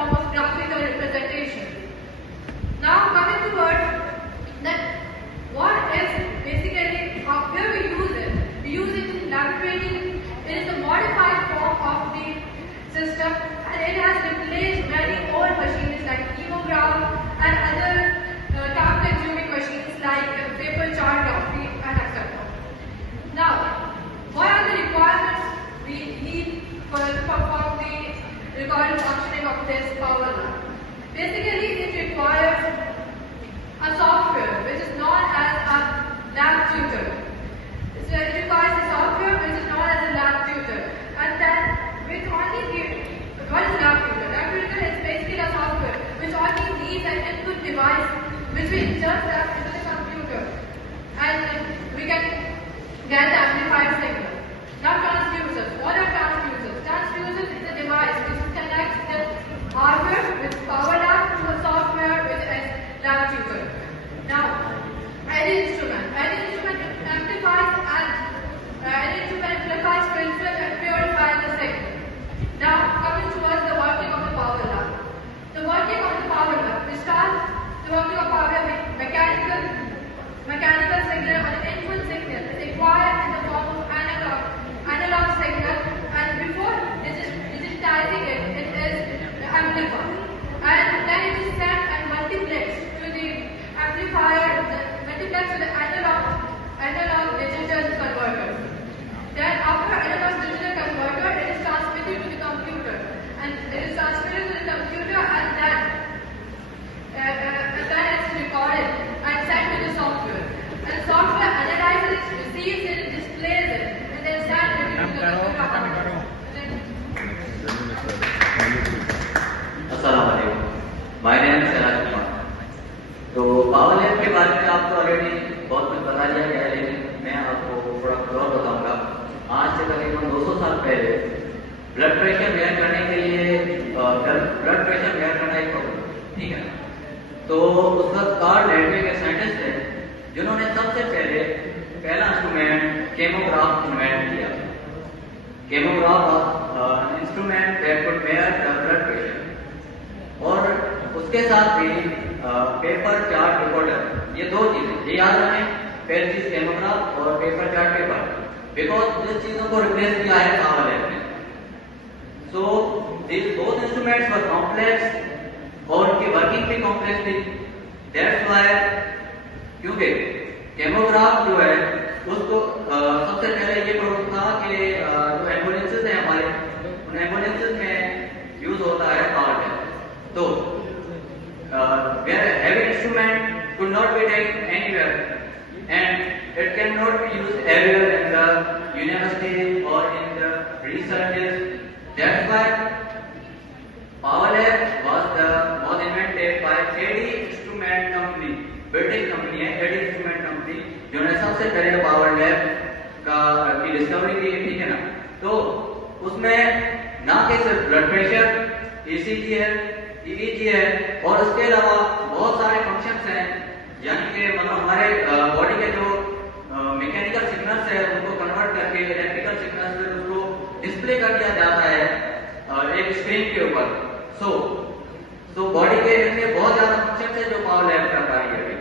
form of graphical representation. Now coming towards that, what is basically where we use it? We use it in laboratory. It is a modified form of the system, and it has replaced many old machines like chemograph and other time-consuming machines like paper chart, graphy, and etc. Now, what are the requirements we need to perform the required functioning of this PowerLab? Basically, it requires a software which is known as a LabChart. It requires a software which is known as a LabChart, and then with only what is LabChart? LabChart is basically a software which only needs an input device which we insert that into the computer, and we can get the amplified signal. Now transducers. What are transducers? Transducers is a device which connects the hardware with PowerLab to a software which is LabChart. Now, any instrument amplifies filters and purifies the signal. Now, coming towards the working of the PowerLab. The working of the PowerLab. We start the working of PowerLab with mechanical signal or the input signal is acquired in the form of analog signal, and before digitizing it is amplified, and then it is sent and multiplexed to the amplifier, multiplexed to the analog digital converter. Then after analog digital converter, it is transmitted to the computer, and it is transmitted to the computer, and then it's recorded and sent to the software. And the software analyzes it, receives it, displays it, and then sends it to the computer. Assalamualaikum. My name is LM24. तो PowerLab के बारे में आपको already बहुत कुछ बता दिया गया है, लेकिन मैं आपको थोड़ा और बताऊंगा। आज से तकरीबन 200 साल पहले ब्लड प्रेशर मेजर करने के लिए ब्लड प्रेशर मेजर करना एक प्रॉब्लम, ठीक है। तो उस वक्त कार्ल रेडवे के साइंटिस्ट थे जिन्होंने सबसे पहला इंस्ट्रूमेंट केमोग्राफ इन्वेंट किया। Kymograph instrument that could measure the blood pressure, और उसके साथ भी पेपर चार्ट रिकॉर्डर। ये दो चीजें ये याद रखें, पहली चीज केमोग्राफ और पेपर चार्ट पेपर, बिकॉज जिस चीजों को रिप्लेस किया है PowerLab ने। So this both instruments were complex और उनकी वर्किंग भी कॉम्प्लेक्स थी। दैट्स व्हाई, क्योंकि केमोग्राफ जो है उसको सबसे पहले ये प्रॉब्लम था कि जो एम्बुलेंसेस हैं हमारे, उन एम्बुलेंसेस में यूज होता है PowerLab। तो where a heavy instrument could not be taken anywhere, and it cannot be used everywhere in the university or in the researches. That's why PowerLab was invented by AD Instrument Company, British company है AD Instrument Company, जिन्होंने सबसे पहले PowerLab की discovery की, ठीक है ना। तो उसमें ना कि सिर्फ ब्लड प्रेशर, ECG है, EEG है, और उसके अलावा बहुत सारे फंक्शंस हैं, यानी कि मतलब हमारे बॉडी के जो मैकेनिकल सिग्नल्स है उनको कन्वर्ट करके इलेक्ट्रिकल सिग्नल्स में उसको डिस्प्ले कर दिया जाता है एक स्क्रीन के ऊपर। सो बॉडी के इसमें बहुत ज्यादा फंक्शंस है जो PowerLab कर पाएंगे अभी।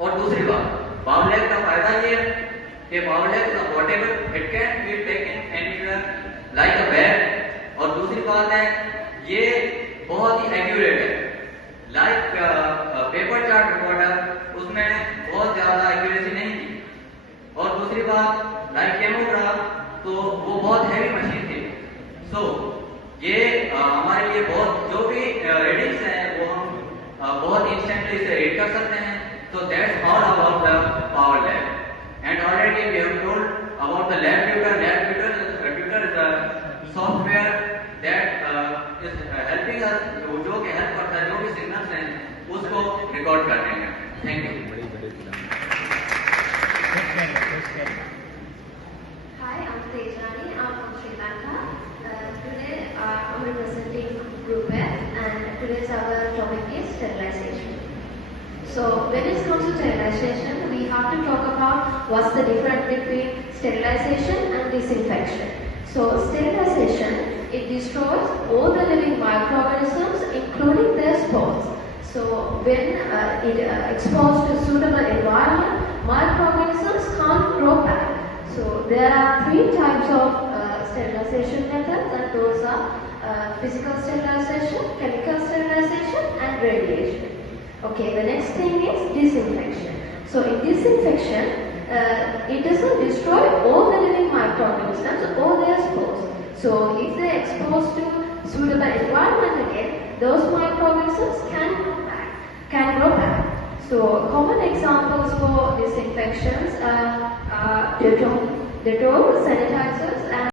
और दूसरी बात, PowerLab का फायदा ये है कि PowerLab is portable, it can be taken anywhere like a bag. और दूसरी बात है ये बहुत ही एक्यूरेट है, लाइक पेपर चार्ट रिकॉर्डर, उसमें बहुत ज्यादा एक्यूरेसी नहीं थी। और दूसरी बात लाइक केमोग्राफ, तो वो बहुत हैवी मशीन थी। सो ये हमारे लिए बहुत जो भी रीडिंग्स हैं वो हम बहुत इंस्टेंटली से रीड कर सकते हैं। So that's all about the PowerLab. And already we have told about the LabChart. LabChart is a software that is helping us, जो कि हेल्प करता है जो भी सिग्नल्स हैं उसको रिकॉर्ड करने में। Thank you. Hi, I'm Tejani. I'm from Sri Lanka. Today I'm representing Group F, and today's our topic is sterilization. So when it comes to sterilization, we have to talk about what's the difference between sterilization and disinfection. So sterilization, it destroys all the living microorganisms, including their spores. So when it exposed to suitable environment, microorganisms can't grow back. So there are 3 types of sterilization methods, and those are physical sterilization, chemical sterilization, and radiation. Okay, the next thing is disinfection. So in disinfection, it doesn't destroy all the living microorganisms or their spores. So if they are exposed to suitable environment again, those microorganisms can grow back. So common examples for disinfections are Dettol sanitizers,